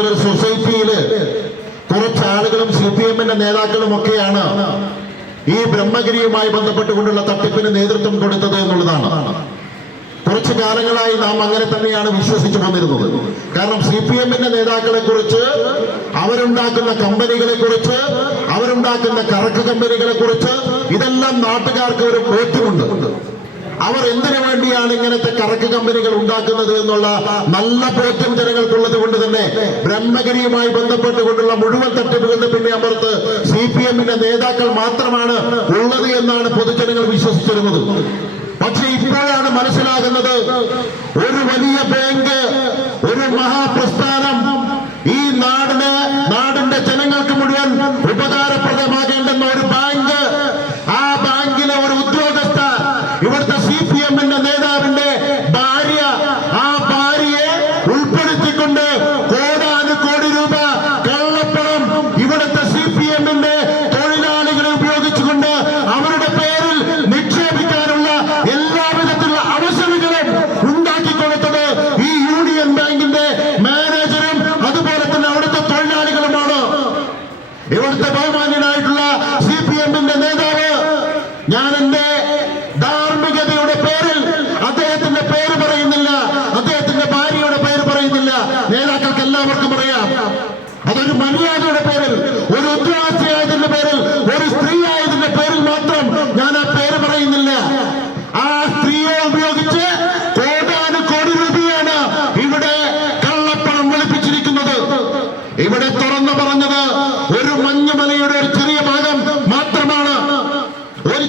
ഒരു സൊസൈറ്റിയിൽ കുറച്ച് ആളുകളും സി പി എമ്മിന്റെ നേതാക്കളും ഒക്കെയാണ് ഈ ബ്രഹ്മഗിരിയുമായി ബന്ധപ്പെട്ടുകൊണ്ടുള്ള തട്ടിപ്പിന് നേതൃത്വം കൊടുത്തത് എന്നുള്ളതാണ്. കുറച്ചു കാലങ്ങളായി നാം അങ്ങനെ തന്നെയാണ് വിശ്വസിച്ചു വന്നിരുന്നത്. കാരണം സി പി എമ്മിന്റെ നേതാക്കളെ കുറിച്ച് അവരുണ്ടാക്കുന്ന കമ്പനികളെ കുറിച്ച് അവരുണ്ടാക്കുന്ന കറക്ക് കമ്പനികളെ കുറിച്ച് ഇതെല്ലാം നാട്ടുകാർക്ക് ഒരു ബോധ്യമുണ്ട്. അവർ എന്തിനു വേണ്ടിയാണ് ഇങ്ങനത്തെ കറക്ക് കമ്പനികൾ ഉണ്ടാക്കുന്നത് എന്നുള്ള നല്ല ബോധ്യം ജനങ്ങൾക്കുള്ളത് കൊണ്ട് തന്നെ ബ്രഹ്മഗിരിയുമായി ബന്ധപ്പെട്ടുകൊണ്ടുള്ള മുഴുവൻ തട്ടിപ്പുകളുടെ പിന്നെ അപ്പുറത്ത് സി പി എമ്മിന്റെ നേതാക്കൾ മാത്രമാണ് ഉള്ളത് എന്നാണ് പൊതുജനങ്ങൾ വിശ്വസിച്ചിരുന്നത്. പക്ഷെ ഇപ്പോഴാണ് മനസ്സിലാകുന്നത് ഒരു വലിയ ബാങ്ക് ഒരു മഹാപ്രസ്ഥാനം ഈ നാടിന് നാടിന്റെ ജനങ്ങൾക്ക് മുഴുവൻ ഉപകാരപ്രദമാകേണ്ടുന്ന ഒരു ബാങ്ക് ആ ബാങ്കിലെ ഒരു ഉദ്യോഗസ്ഥ ഇവിടുത്തെ സി പി എമ്മിന്റെ നേതാവിന്റെ ഉൾപ്പെടുത്തിക്കൊണ്ട് കോടാനുകോടി രൂപ കള്ളപ്പണം ഇവിടുത്തെ സി പി എമ്മിന്റെ തൊഴിലാളികളെ ഉപയോഗിച്ചുകൊണ്ട് അവരുടെ പേരിൽ നിക്ഷേപിക്കാനുള്ള എല്ലാവിധത്തിലുള്ള അവസരങ്ങളും ഉണ്ടാക്കി കൊടുത്തത് ഈ യൂണിയൻ ബാങ്കിന്റെ മാനേജരും അതുപോലെ തന്നെ അവിടുത്തെ തൊഴിലാളികളുമാണ്. ഇവിടുത്തെ ബഹുമാന്യനായിട്ടുള്ള സി പി എമ്മിന്റെ നേതാവ് ഞാൻ എന്റെ എല്ലാവർക്കും അറിയാം. അതൊരു മര്യാദയുടെ പേരിൽ ഒരു ഉദ്യോഗസ്ഥയായതിന്റെ പേരിൽ ഒരു സ്ത്രീ ആയതിന്റെ പേരിൽ മാത്രം ഞാൻ ആ പേര് പറയുന്നില്ല. ആ സ്ത്രീയെ ഉപയോഗിച്ച് കോടാനു കോടി രൂപയാണ് ഇവിടെ കള്ളപ്പണം വിളിപ്പിച്ചിരിക്കുന്നത്. ഇവിടെ തുറന്നു പറഞ്ഞത് ഒരു മഞ്ഞുമലയുടെ ഒരു ചെറിയ ഭാഗം മാത്രമാണ്. ഒരു